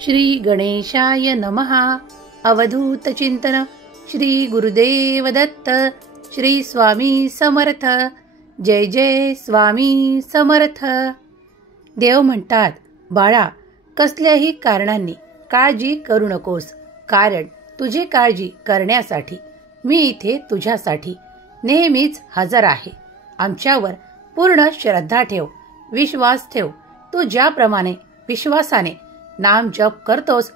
श्री गणेशाय नमः. अवधूत चिंतन. श्री गुरुदेव दत्त. श्री स्वामी समर्थ. जय जय स्वामी समर्थ. देव म्हणतात, बाळा, कसल्याही कारणांनी काळजी करू नकोस, कारण तुझी काळजी करण्यासाठी मी इथे तुझ्यासाठी नेहमीच हजर आहे. आमच्यावर पूर्ण श्रद्धा ठेव, विश्वास ठेव. तू ज्याप्रमाणे विश्वासाने नाम जप करतोस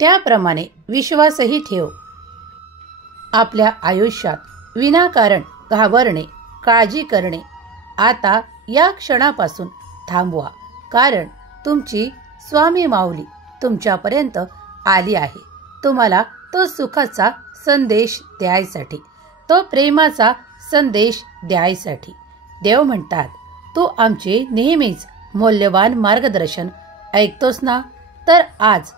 त्याप्रमाणे विश्वासही ठेव. आपल्या आयुष्यात विनाकारण घाबरणे, काळजी करणे आता या क्षणापासून थांबवा, कारण तुमची स्वामी माऊली तुमच्यापर्यंत आली आहे. तुम्हाला तो सुखाचा संदेश द्यायसाठी, तो प्रेमाचा संदेश द्यायसाठी. देव म्हणतात, तू आमचे नेहमीच मौल्यवान मार्गदर्शन ऐकतोस ना, तर आज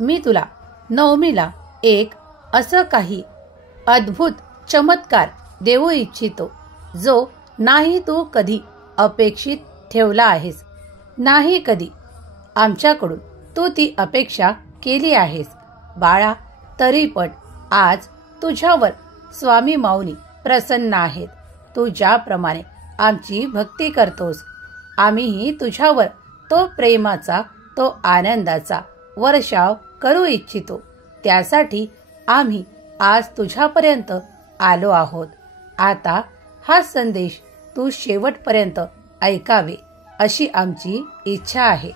मी तुला नवमीला एक असं काही अद्भुत चमत्कार देऊ इच्छितो, जो नाही तू कधी अपेक्षित ठेवला आहेस, नाही कधी आमच्याकडून तू ती अपेक्षा केली आहेस. बाळा, तरी पण आज तुझ्यावर स्वामी माऊली प्रसन्न आहेत. तू ज्याप्रमाणे आमची भक्ती करतोस, आम्हीही तुझ्यावर तो प्रेमाचा, तो आनंदाचा वर्षाव करू इच्छितो. त्यासाठी आम्ही आज तुझ्यापर्यंत आलो आहोत. आता हा संदेश तू शेवटपर्यंत ऐकावे अशी आमची इच्छा आहे.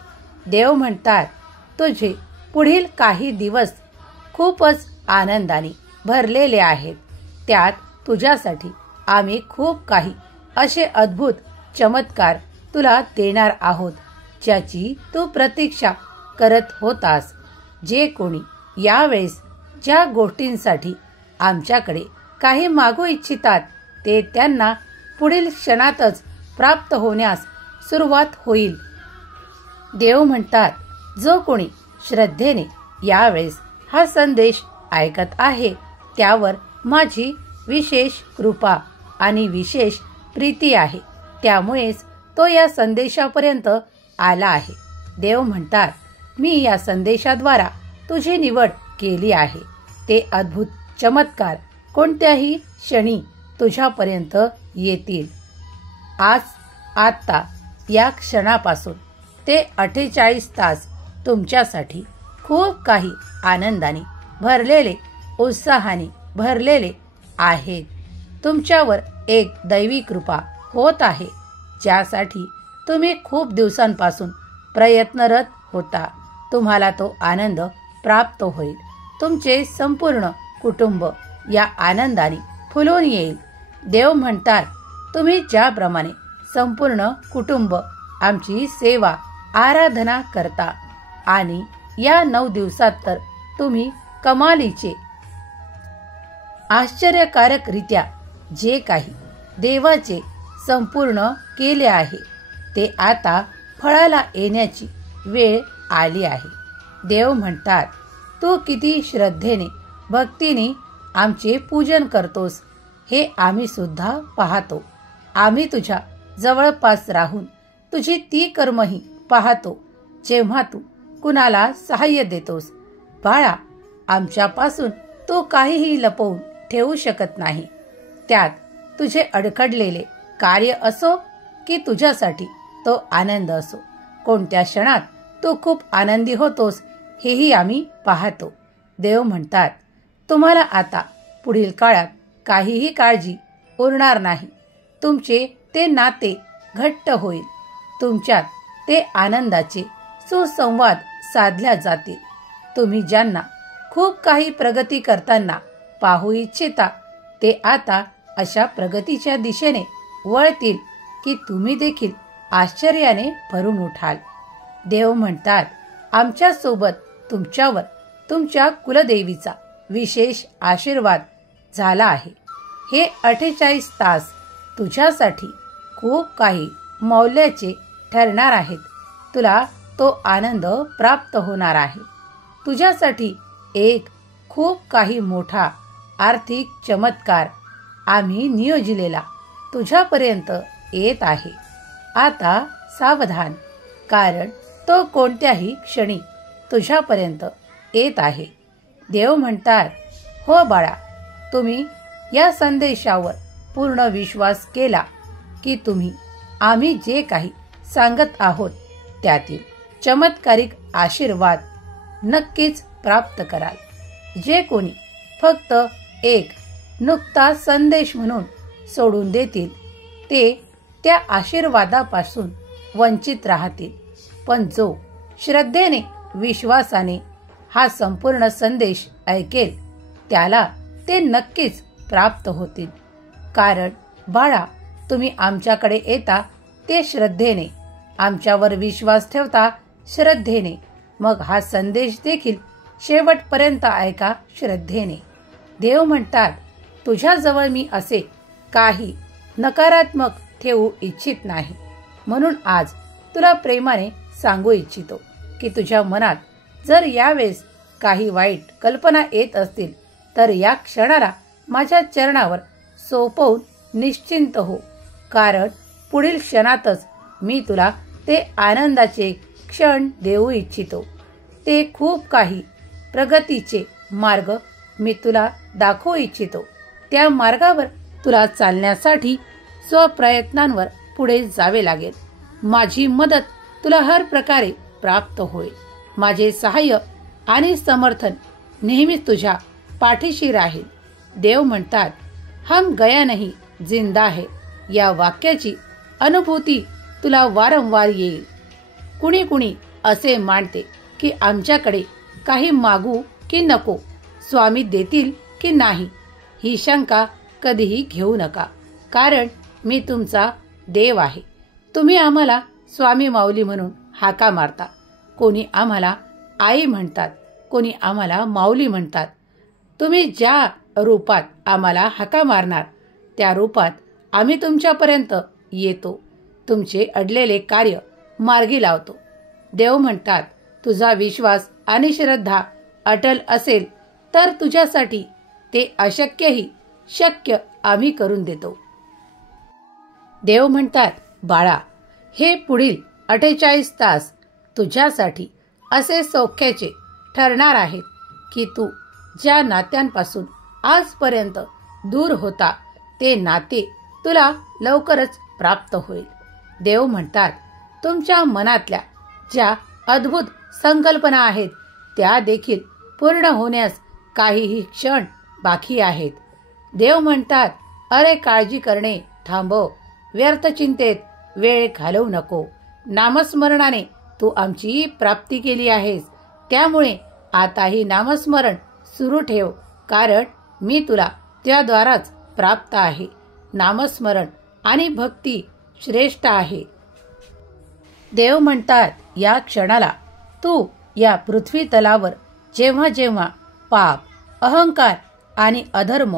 देव म्हणतात, तुझे पुढील काही दिवस खूपच आनंदाने भरलेले आहेत. त्यात तुझ्यासाठी आम्ही खूप काही असे अद्भुत चमत्कार तुला देणार आहोत, ज्याची तू प्रतीक्षा करत होतास. जे कोणी यावेळेस ज्या गोष्टींसाठी आमच्याकडे काही मागू इच्छितात, ते त्यांना पुढील क्षणातच प्राप्त होण्यास सुरुवात होईल. देव म्हणतात, जो कोणी श्रद्धेने यावेळेस हा संदेश ऐकत आहे, त्यावर माझी विशेष कृपा आणि विशेष प्रीती आहे. त्यामुळेच तो या संदेशापर्यंत आला आहे. देव म्हणतात, मी या संदेशाद्वारा तुझी निवड केली आहे. ते अद्भुत चमत्कार कोणत्याही क्षणी तुझ्यापर्यंत येतील. आज, आत्ता, या क्षणापासून ते 48 तास तुमच्यासाठी खूप काही आनंदाने भरलेले, उत्साहाने भरलेले आहेत. तुमच्यावर एक दैवी कृपा होत आहे, ज्यासाठी तुम्ही खूप दिवसांपासून प्रयत्नरत होता. तुम्हाला तो आनंद प्राप्त होईल. तुमचे संपूर्ण कुटुंब या आनंदाने फुलून येईल. देव म्हणतात, तुम्ही ज्याप्रमाणे संपूर्ण कुटुंब आमची सेवा, आराधना करता, आणि या 9 दिवसात तर तुम्ही कमालीचे, आश्चर्यकारक रीत्या जे काही देवाचे संपूर्ण केले आहे, ते आता फळाला येण्याची वेळ आली आहे. देव म्हणतात, तू किती श्रद्धेने, भक्तीने आमचे पूजन करतोस हे आम्ही सुद्धा पाहतो. आम्ही तुझ्या जवळपास राहून तुझी ती कर्मही पाहतो, जेव्हा तू कुणाला सहाय्य देतोस. बाळा, आमच्यापासून तू काहीही लपवून ठेवू शकत नाही. त्यात तुझे अडखडलेले कार्य असो की तुझ्यासाठी तो आनंद असो, कोणत्या क्षणात तू खूप आनंदी होतोस हेही आम्ही पाहतो. देव म्हणतात, तुम्हाला आता पुढील काळात काहीही काळजी उरणार नाही. तुमचे ते नाते घट्ट होईल. तुमच्यात ते आनंदाचे सुसंवाद साधल्या जातील. तुम्ही ज्यांना खूप काही प्रगती करताना पाहू इच्छिता, ते आता अशा प्रगतीच्या दिशेने वळतील की तुम्ही देखील आश्चर्याने भरून उठाल. देव म्हणतात, आमच्या सोबत तुमच्यावर तुमच्या कुलदेवीचा विशेष आशीर्वाद झाला आहे. हे 48 तास तुझ्यासाठी खूप काही मौल्याचे ठरणार आहेत. तुला तो आनंद प्राप्त होणार आहे. तुझ्यासाठी एक खूप काही मोठा आर्थिक चमत्कार आम्ही नियोजलेला तुझ्यापर्यंत येत आहे. आता सावधान, कारण तो कोणत्याही क्षणी तुझ्यापर्यंत येत आहे. देव म्हणतात, हो बाळा, तुम्ही या संदेशावर पूर्ण विश्वास केला की तुम्ही आम्ही जे काही सांगत आहोत त्यातील चमत्कारिक आशीर्वाद नक्कीच प्राप्त कराल. जे कोणी फक्त एक नुकता संदेश म्हणून सोडून देतील ते त्या आशीर्वादापासून वंचित राहतील. पण जो श्रद्धेने विश्वासाने हा संपूर्ण संदेश ऐकेल त्याला ते नक्कीच प्राप्त होतील. कारण बाळा, तुम्ही आमच्याकडे येता ते श्रद्धेने, आमच्यावर विश्वास ठेवता श्रद्धेने, मग हा संदेश देखील शेवटपर्यंत ऐका श्रद्धेने. देव म्हणतात, तुझ्याजवळ मी असे काही नकारात्मक ठेवू इच्छित नाही. म्हणून आज तुला प्रेमाने सांगू इच्छितो की तुझ्या मनात जर यावेळेस काही वाईट कल्पना येत असतील तर या क्षणाला माझ्या चरणावर सोपवून निश्चिंत हो. कारण पुढील क्षणातच मी तुला ते आनंदाचे क्षण देऊ इच्छितो. ते खूप काही प्रगतीचे मार्ग मी तुला दाखवू इच्छितो. त्या मार्गावर तुला चालण्यासाठी स्वप्रयत्नांवर पुढे जावे लागेल. माझी मदत तुला हर प्रकारे प्राप्त होईल. माझे सहाय्य आणि समर्थन नेहमीच तुझ्या पाठीशी राहील. देव म्हणतात, हम गया नहीं जिंदा है या वाक्याची अनुभूती तुला वारंवार येईल. कुणी कुणी असे मानते की आमच्याकडे काही मागू की नको, स्वामी देतील की नाही. ही शंका कधीही घेऊ नका, कारण मी तुमचा देव आहे. तुम्ही आम्हाला स्वामी माऊली म्हणून हाका मारता. कोणी आम्हाला आई म्हणतात, कोणी आम्हाला माऊली म्हणतात. तुम्ही ज्या रूपात आम्हाला हाका मारणार त्या रूपात आम्ही तुमच्यापर्यंत येतो. तुमचे अडलेले कार्य मार्गी लावतो. देव म्हणतात, तुझा विश्वास आणि श्रद्धा अटल असेल तर तुझ्यासाठी ते अशक्यही शक्य आम्ही करून देतो. देव म्हणतात, बाळा, हे पुढील 48 तास तुझ्यासाठी असे सौख्याचे ठरणार आहेत की तू ज्या नात्यांपासून आजपर्यंत दूर होता ते नाते तुला लवकरच प्राप्त होईल. देव म्हणतात, तुमच्या मनातल्या ज्या अद्भुत संकल्पना आहेत त्या देखील पूर्ण होण्यास काहीही क्षण बाकी आहेत. देव म्हणतात, अरे काळजी करणे थांबव, व्यर्थ चिंतेत वेळ घालवू नको. नामस्मरणाने तू आमची प्राप्ती केली आहेस, त्यामुळे आताही नामस्मरण सुरू ठेव, कारण मी तुला त्याद्वाराच प्राप्त आहे. नामस्मरण आणि भक्ती श्रेष्ठ आहे. देव म्हणतात, या क्षणाला तू या पृथ्वी तलावर जेव्हा जेव्हा पाप, अहंकार आणि अधर्म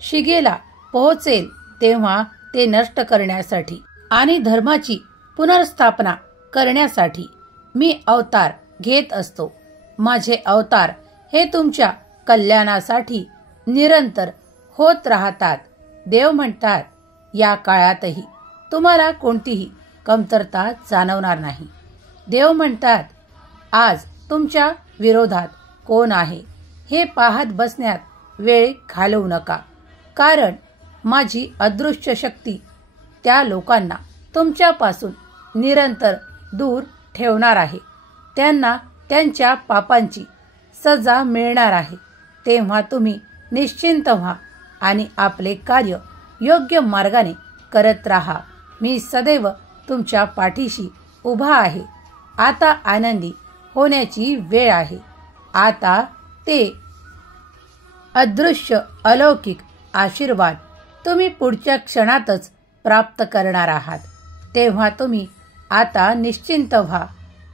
शिगेला पोहोचेल तेव्हा ते नष्ट करण्यासाठी आणि धर्माची पुनर्स्थापना करण्यासाठी मी अवतार घेत असतो. माझे अवतार हे तुमच्या कल्याणासाठी निरंतर होत राहतात. देव म्हणतात, या काळातही तुम्हाला कोणतीही कमतरता जाणवणार नाही. देव म्हणतात, आज तुमच्या विरोधात कोण आहे हे पाहत बसण्यात वेळ घालवू नका, कारण माझी अदृश्य शक्ती त्या लोकांना तुमच्यापासून निरंतर दूर ठेवणार आहे. त्यांना त्यांच्या पापांची सजा मिळणार आहे. तेव्हा तुम्ही निश्चिंत व्हा आणि आपले कार्य योग्य मार्गाने करत राहा. मी सदैव तुमच्या पाठीशी उभा आहे. आता आनंदी होण्याची वेळ आहे. आता ते अदृश्य अलौकिक आशीर्वाद तुम्ही पुढच्या क्षणातच प्राप्त करणार आहात. तेव्हा तुम्ही आता निश्चिंत व्हा,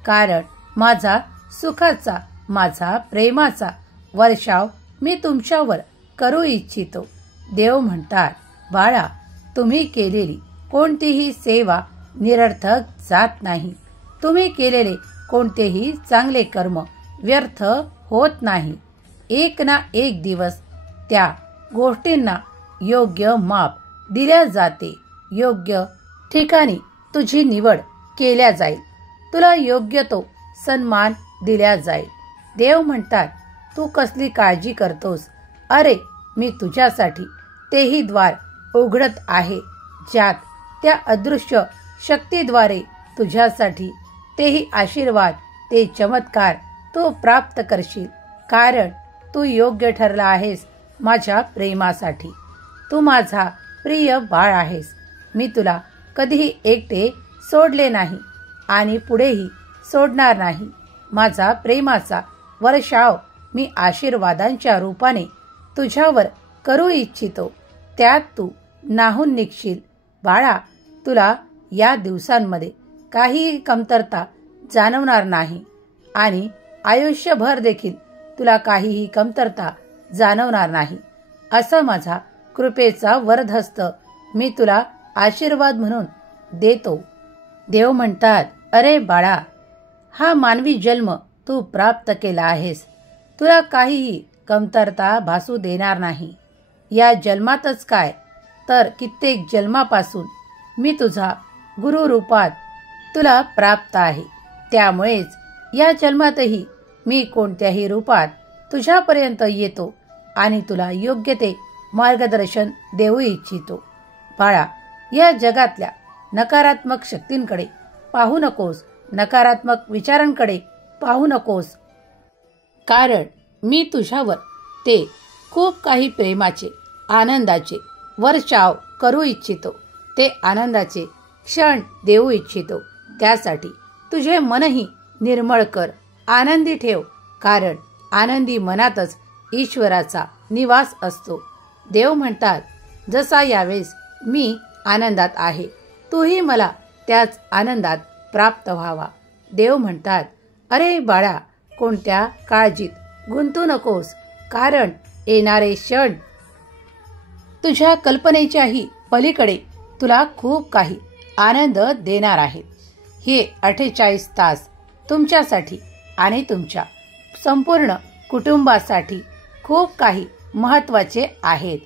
कारण माझा सुखाचा, माझा प्रेमाचा वर्षाव मी तुमच्यावर करू इच्छितो. देव म्हणतात, बाळा, तुम्ही केलेली कोणतीही सेवा निरर्थक जात नाही. तुम्ही केलेले कोणतेही चांगले कर्म व्यर्थ होत नाही. एक ना एक दिवस त्या गोष्टींना योग्य माप दिल्या जाते. योग्य ठिकाणी तुझी निवड केल्या जाईल. तुला योग्य तो सन्मान दिला जाईल. देव म्हणतात, तू कसली काळजी करतोस? अरे, मी तुझ्यासाठी तेही द्वार उघडत आहे, ज्यात त्या अदृश्य शक्तीद्वारे तुझ्यासाठी तेही आशीर्वाद, ते चमत्कार तू प्राप्त करशील. कारण तू योग्य ठरला आहेस माझ्या प्रेमासाठी. तू माझा प्रिय बाळ आहेस. मी तुला कधीही एकटे सोडले नाही आणि पुढेही सोडणार नाही. माझा प्रेमाचा वर्षाव मी आशीर्वादांच्या रूपाने तुझ्यावर करू इच्छितो. त्यात तू नाहून निघशील. बाळा, तुला या दिवसांमध्ये काहीही कमतरता जाणवणार नाही आणि आयुष्यभर देखील तुला काहीही कमतरता जाणवणार नाही. असा माझा कृपेचा वरदहस्त मी तुला आशीर्वाद म्हणून देतो. देव म्हणतात, अरे बाळा, हा मानवी जन्म तू प्राप्त केला आहेस. तुला काहीही कमतरता भासू देणार नाही. या जन्मातच काय, तर कित्येक जन्मापासून मी तुझा गुरु रूपात तुला प्राप्त आहे. त्यामुळेच या जन्मातही मी कोणत्याही रूपात तुझ्यापर्यंत येतो आणि तुला योग्य ते मार्गदर्शन देऊ इच्छितो. बाळा, या जगातल्या नकारात्मक शक्तींकडे पाहू नकोस. नकारात्मक विचारांकडे पाहू नकोस. कारण मी तुझ्यावर ते खूप काही प्रेमाचे, आनंदाचे वर्षाव करू इच्छितो. ते आनंदाचे क्षण देऊ इच्छितो. त्यासाठी तुझे मनही निर्मळ कर, आनंदी ठेव. कारण आनंदी मनातच ईश्वराचा निवास असतो. देव म्हणतात, जसा यावेळेस मी आनंदात आहे, तूही मला त्याच आनंदात प्राप्त व्हावा. देव म्हणतात, अरे बाळा, कोणत्या काळजीत गुंतू नकोस. कारण येणारे क्षण तुझ्या कल्पनेच्याही पलीकडे तुला खूप काही आनंद देणार आहेत. हे 48 तास तुमच्यासाठी आणि तुमच्या संपूर्ण कुटुंबासाठी खूप काही महत्त्वाचे आहेत.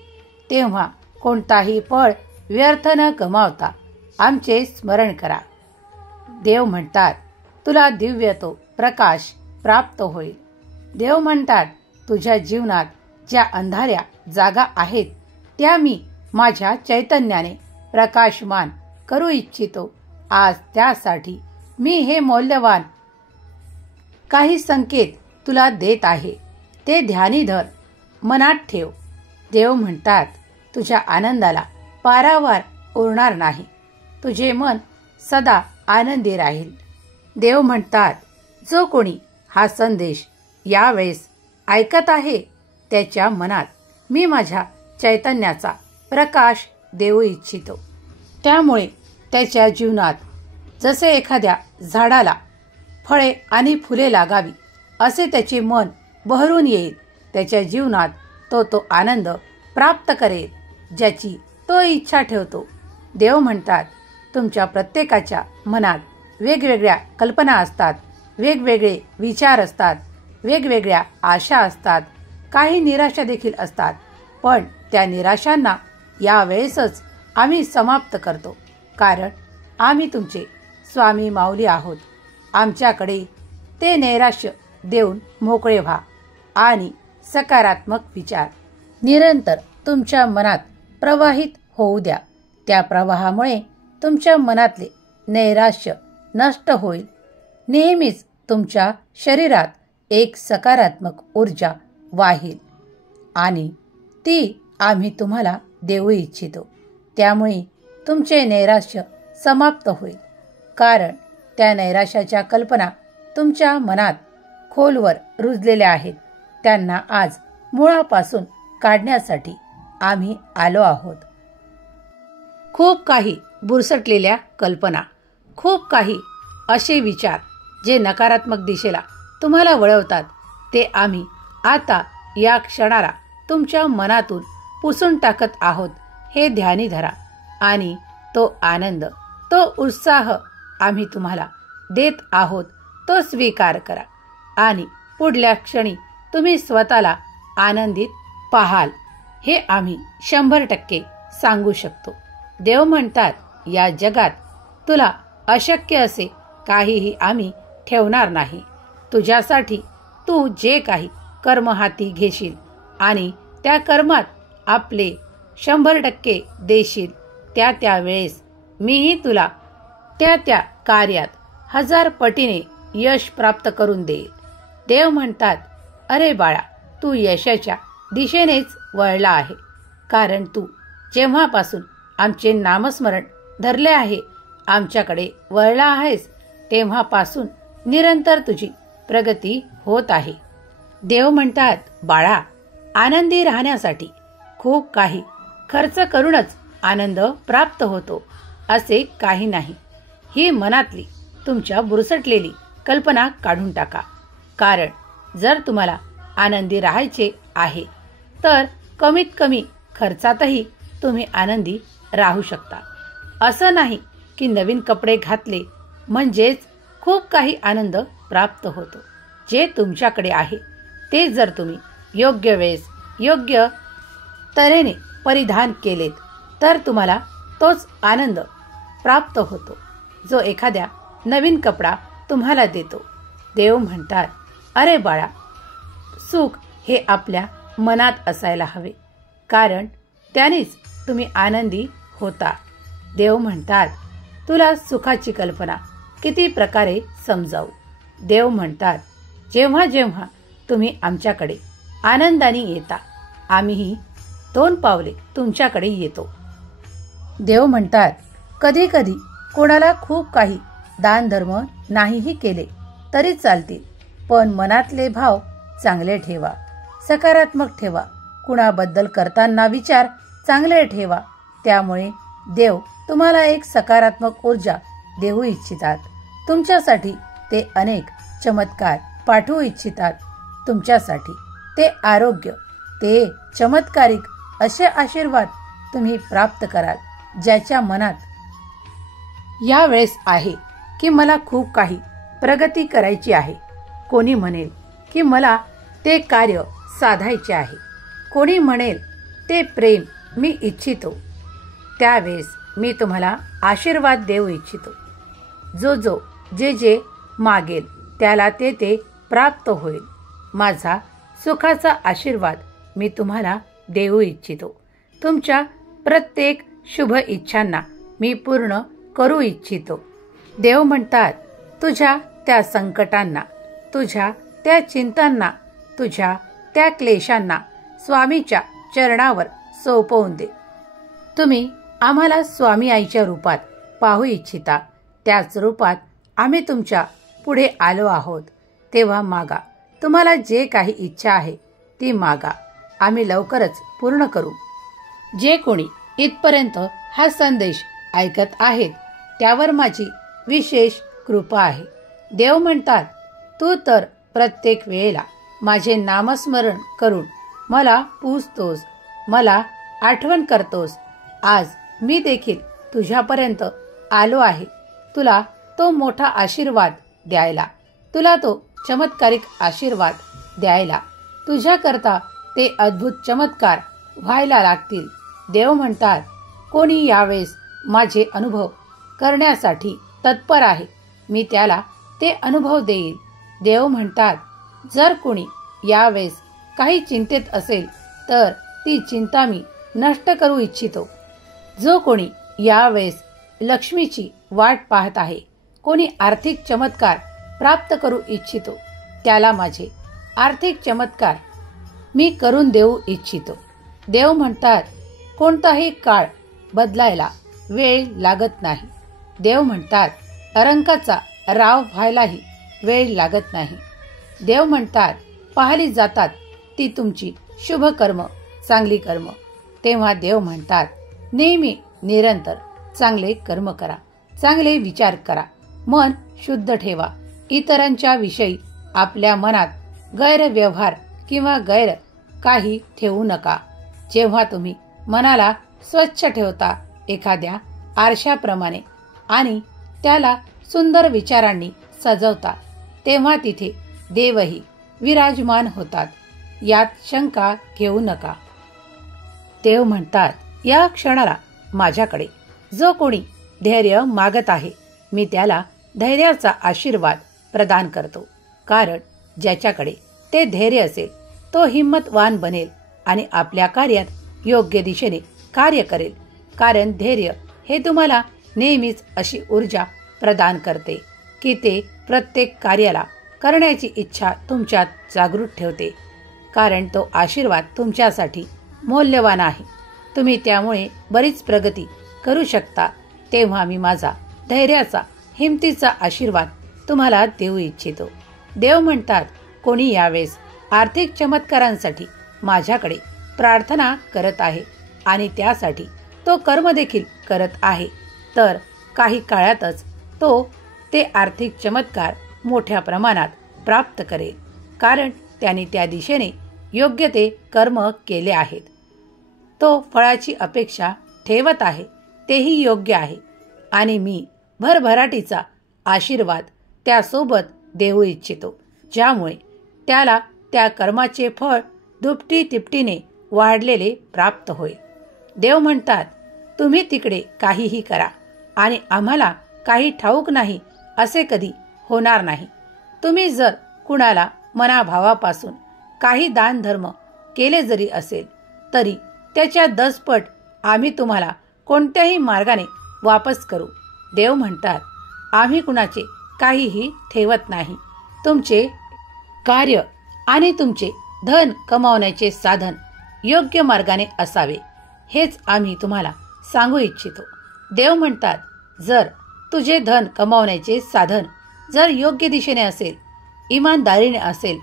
तेव्हा कोणताही पळ व्यर्थ न गमावता आमचे स्मरण करा. देव म्हणतात, तुला दिव्य तो प्रकाश प्राप्त होईल. देव म्हणतात, तुझ्या जीवनात ज्या अंधाऱ्या जागा आहेत त्या मी माझ्या चैतन्याने प्रकाशमान करू इच्छितो. आज त्यासाठी मी हे मौल्यवान काही संकेत तुला देत आहे. ते ध्यानी धर, मनात ठेव. देव म्हणतात, तुझ्या आनंदाला पारावार उरणार नाही. तुझे मन सदा आनंदी राहील. देव म्हणतात, जो कोणी हा संदेश यावेळेस ऐकत आहे त्याच्या मनात मी माझ्या चैतन्याचा प्रकाश देऊ इच्छितो. त्यामुळे त्याच्या जीवनात जसे एखाद्या झाडाला फळे आणि फुले लागावी असे त्याचे मन बहरून येईल. त्याच्या जीवनात तो आनंद प्राप्त करेल ज्याची तो इच्छा ठेवतो. देव म्हणतात, तुमच्या प्रत्येकाच्या मनात वेगवेगळ्या कल्पना असतात, वेगवेगळे विचार असतात, वेगवेगळ्या आशा असतात, काही निराशा देखील असतात. पण त्या निराशांना यावेळेसच आम्ही समाप्त करतो. कारण आम्ही तुमचे स्वामी माऊली आहोत. आमच्याकडे ते नैराश्य देऊन मोकळे व्हा आणि सकारात्मक विचार निरंतर तुमच्या मनात प्रवाहित होऊ द्या. त्या प्रवाहामुळे तुमच्या मनातले नैराश्य नष्ट होईल. नेहमीच तुमच्या शरीरात एक सकारात्मक ऊर्जा वाहील आणि ती आम्ही तुम्हाला देऊ इच्छितो. त्यामुळे तुमचे नैराश्य समाप्त होईल. कारण त्या नैराश्याच्या कल्पना तुमच्या मनात खोलवर रुजलेल्या आहेत. त्यांना आज मुळापासून काढण्यासाठी आम्ही आलो आहोत. खूप काही बुरसटलेल्या कल्पना, खूप काही असे विचार जे नकारात्मक दिशेला तुम्हाला वळवतात, ते आम्ही आता या क्षणाला तुमच्या मनातून पुसून टाकत आहोत. हे ध्यानी धरा आणि तो आनंद, तो उत्साह आम्ही तुम्हाला देत आहोत तो स्वीकार करा आणि पुढल्या क्षणी तुम्ही स्वतःला आनंदित पाहाल. हे आम्ही 100% सांगू शकतो. देव म्हणतात, या जगात तुला अशक्य असे काहीही आम्ही ठेवणार नाही. तुझ्यासाठी तू जे काही कर्म हाती घेशील आणि त्या कर्मात आपले 100% देशील, त्या वेळेस मीही तुला त्या कार्यात 1000 पटीने यश प्राप्त करून देईल. देव म्हणतात, अरे बाळा, तू यशाच्या दिशेनेच वळला आहे. कारण तू जेव्हापासून आमचे नामस्मरण धरले आहे, आमच्याकडे वळला आहेस, तेव्हापासून निरंतर तुझी प्रगती होत आहे. देव म्हणतात, बाळा, आनंदी राहण्यासाठी खूप काही खर्च करूनच आनंद प्राप्त होतो असे काही नाही. ही मनातली तुमच्या बुरसटलेली कल्पना काढून टाका. कारण जर तुम्हाला आनंदी राहायचे आहे तर कमीत कमी खर्चातही तुम्ही आनंदी राहू शकता. असं नाही की नवीन कपडे घातले म्हणजेच खूप काही आनंद प्राप्त होतो. जे तुमच्याकडे आहे ते जर तुम्ही योग्य वेळेस योग्य तऱ्हेने परिधान केलेत तर तुम्हाला तोच आनंद प्राप्त होतो जो एखाद्या नवीन कपडा तुम्हाला देतो. देव म्हणतात, अरे बाळा, सुख हे आपल्या मनात असायला हवे, कारण त्यानेच तुम्ही आनंदी होता. देव म्हणतात, तुला सुखाची कल्पना किती प्रकारे समजावू. देव म्हणतात, जेव्हा जेव्हा तुम्ही आमच्याकडे आनंदाने येता, आम्हीही 2 पावले तुमच्याकडे येतो. देव म्हणतात, कधी कधी कोणाला खूप काही दानधर्म नाहीही केले तरी चालतील, पण मनातले भाव चांगले ठेवा, सकारात्मक ठेवा. कुणाबद्दल करताना विचार चांगले ठेवा. त्यामुळे देव तुम्हाला एक सकारात्मक ऊर्जा देऊ इच्छितात. तुमच्यासाठी ते अनेक चमत्कार पाठवू इच्छितात. तुमच्यासाठी ते आरोग्य, ते चमत्कारिक असे आशीर्वाद तुम्ही प्राप्त कराल, ज्याच्या मनात यावेळेस आहे की मला खूप काही प्रगती करायची आहे. कोणी म्हणेल की मला ते कार्य साधायचे आहे. कोणी म्हणेल ते प्रेम मी इच्छितो. त्यावेळेस मी तुम्हाला आशीर्वाद देऊ इच्छितो. जो जे मागेल त्याला ते प्राप्त होईल. माझा सुखाचा आशीर्वाद मी तुम्हाला देऊ इच्छितो. तुमच्या प्रत्येक शुभ इच्छांना मी पूर्ण करू इच्छितो. देव म्हणतात, तुझ्या त्या संकटांना, तुझ्या त्या चिंतांना, तुझ्या त्या क्लेशांना स्वामीच्या चरणावर सोपवून दे. तुम्ही आम्हाला स्वामी आईच्या रूपात पाहू इच्छिता, त्याच रूपात आम्ही तुमच्या पुढे आलो आहोत. तेव्हा मागा. तुम्हाला जे काही इच्छा आहे ती मागा. आम्ही लवकरच पूर्ण करू. जे कोणी इथपर्यंत हा संदेश ऐकत आहेत त्यावर माझी विशेष कृपा आहे. देव म्हणतात, तू तर प्रत्येक वेळेला माझे नामस्मरण करून मला पूजतोस, मला आठवण करतोस. आज मी देखील तुझ्यापर्यंत आलो आहे तुला तो मोठा आशीर्वाद द्यायला, तुला तो चमत्कारिक आशीर्वाद द्यायला. तुझ्याकरता ते अद्भुत चमत्कार व्हायला लागतील. देव म्हणतात, कोणी यावेळेस माझे अनुभव करण्यासाठी तत्पर आहे, मी त्याला ते अनुभव देईल. देव म्हणतात, जर कोणी यावेळेस काही चिंतेत असेल तर ती चिंता मी नष्ट करू इच्छितो. जो कोणी यावेळेस लक्ष्मीची वाट पाहत आहे, कोणी आर्थिक चमत्कार प्राप्त करू इच्छितो, त्याला माझे आर्थिक चमत्कार मी करून देऊ इच्छितो. देव म्हणतात, कोणताही काळ बदलायला वेळ लागत नाही. देव म्हणतात, अरंकाचा राव व्हायलाही वेळ लागत नाही. देव म्हणतात, पाहिली जातात ती तुमची शुभ कर्म, चांगली कर्म. तेव्हा देव म्हणतात, नेहमी निरंतर चांगले कर्म करा, चांगले विचार करा, मन शुद्ध ठेवा. इतरांच्या विषयी आपल्या मनात गैरव्यवहार किंवा गैर काही ठेवू नका. जेव्हा तुम्ही मनाला स्वच्छ ठेवता एखाद्या आरशाप्रमाणे आणि त्याला सुंदर विचारांनी सजवता, तेव्हा तिथे देवही विराजमान होतात. यात शंका घेऊ नका. देव म्हणतात, या क्षणाला माझ्याकडे जो कोणी धैर्य मागत आहे, मी त्याला धैर्याचा आशीर्वाद प्रदान करतो. कारण ज्याच्याकडे ते धैर्य असेल तो हिम्मतवान बनेल आणि आपल्या कार्यात योग्य दिशेने कार्य करेल. कारण धैर्य हे तुम्हाला नेहमीच अशी ऊर्जा प्रदान करते की ते प्रत्येक कार्याला करण्याची इच्छा तुमच्यात जागृत ठेवते. कारण तो आशीर्वाद तुमच्यासाठी मौल्यवान आहे. तुम्ही त्यामुळे बरीच प्रगती करू शकता. तेव्हा मी माझा धैर्याचा हिमतीचा आशीर्वाद तुम्हाला देऊ इच्छितो. देव म्हणतात, कोणी यावेळेस आर्थिक चमत्कारांसाठी माझ्याकडे प्रार्थना करत आहे आणि त्यासाठी तो कर्म देखील करत आहे, तर काही काळातच तो ते आर्थिक चमत्कार मोठ्या प्रमाणात प्राप्त करेल. कारण त्याने त्या दिशेने योग्य ते कर्म केले आहेत. तो फळाची अपेक्षा ठेवत आहे, तेही योग्य आहे. आणि मी भरभराटीचा आशीर्वाद त्यासोबत देऊ इच्छितो, ज्यामुळे त्याला त्या कर्माचे फळ दुपटी तिपटीने वाढलेले प्राप्त होईल. देव म्हणतात, तुम्ही तिकडे काहीही करा आणि आम्हाला काही ठाऊक नाही असे कधी होणार नाही. तुम्ही जर कुणाला मनाभावापासून काही दान धर्म केले जरी असेल तरी त्याच्या 10 पट आम्ही तुम्हाला कोणत्याही मार्गाने वापस करू. देव म्हणतात, आम्ही कुणाचे काहीही ठेवत नाही. तुमचे कार्य आणि तुमचे धन कमावण्याचे साधन योग्य मार्गाने असावे, हेच आम्ही तुम्हाला सांगू इच्छितो. देव म्हणतात, जर तुझे धन कमावण्याचे साधन जर योग्य दिशेने असेल, इमानदारीने असेल,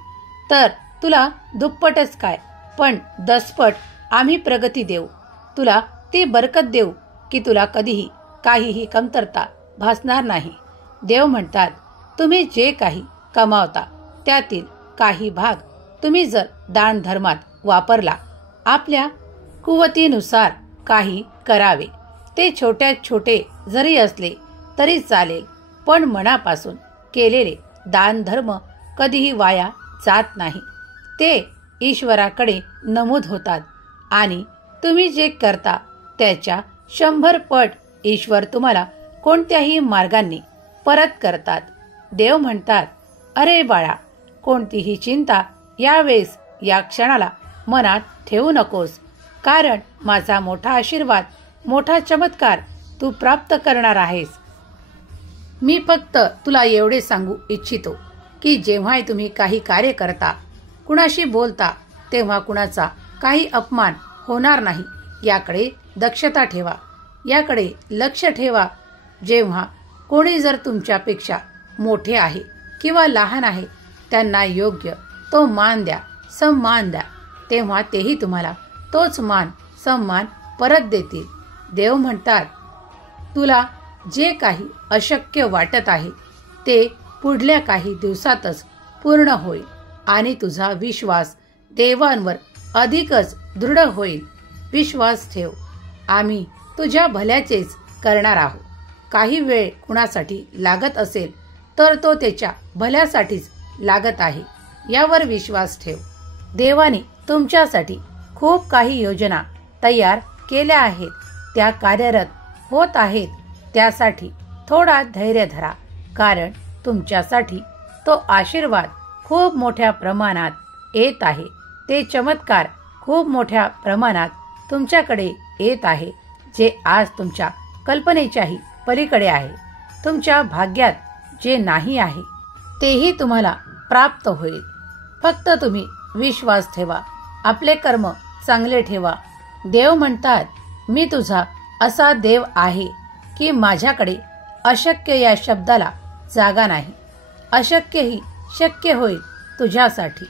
तर तुला दुप्पटच काय पण 10 पट आम्ही प्रगती देऊ. तुला ती बरकत देऊ की तुला कधीही काहीही कमतरता भासणार नाही. देव म्हणतात, तुम्ही जे काही कमावता त्यातील काही भाग तुम्ही जर दान धर्मात वापरला, आपल्या कुवतीनुसार काही करावे. ते छोट्यात छोटे जरी असले तरी चालेल, पण मनापासून केलेले दान धर्म कधीही वाया जात नाही. ते ईश्वराकडे नमूद होतात आणि तुम्ही जे करता त्याच्या 100 पट ईश्वर तुम्हाला कोणत्याही मार्गांनी परत करतात. देव म्हणतात, अरे बाळा, कोणतीही चिंता यावेळेस या क्षणाला मनात ठेवू नकोस. कारण माझा मोठा आशीर्वाद, मोठा चमत्कार तू प्राप्त करणार आहेस. मी फक्त तुला एवढे सांगू इच्छितो की जेव्हा तुम्ही काही कार्य करता, कुणाशी बोलता, तेव्हा कुणाचा काही अपमान होणार नाही याकडे दक्षता ठेवा, याकडे लक्ष ठेवा. जेव्हा कोणी जर तुमच्यापेक्षा मोठे आहे किंवा लहान आहे, त्यांना योग्य तो मान द्या, सन्मान द्या. तेव्हा तेही तुम्हाला तोच मान सन्मान परत देतील. देव म्हणतात, तुला जे काही अशक्य वाटत आहे ते पुढल्या काही दिवसातच पूर्ण होईल आणि तुझा विश्वास देवांवर अधिकच दृढ होईल. विश्वास ठेव, आम्ही तुझ्या भल्याचेच करणार आहोत. काही वेळ कुणासाठी लागत असेल तर तो त्याच्या भल्यासाठीच लागत आहे, यावर विश्वास ठेव. देवाने तुमच्यासाठी खूप काही योजना तयार केल्या आहेत, त्या कार्यरत होत आहेत. त्यासाठी थोडा धैर्य धरा, कारण तुमच्यासाठी तो आशीर्वाद खूप मोठ्या प्रमाणात येत आहे. ते चमत्कार खूप मोठ्या प्रमाणात तुमच्याकडे येत आहे, जे आज तुमच्या कल्पनेच्याही पलीकडे आहे. तुमच्या भाग्यात जे नाही आहे तेही तुम्हाला प्राप्त होईल. फक्त तुम्ही विश्वास ठेवा, आपले कर्म चांगले ठेवा. देव म्हणतात, मी तुझा असा देव आहे की माझ्याकडे अशक्य या शब्दाला जागा नाही. अशक्यही शक्य होईल तुझ्यासाठी.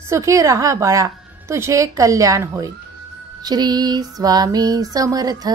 सुखी राहा बाळा, तुझे कल्याण होईल. श्री स्वामी समर्थ.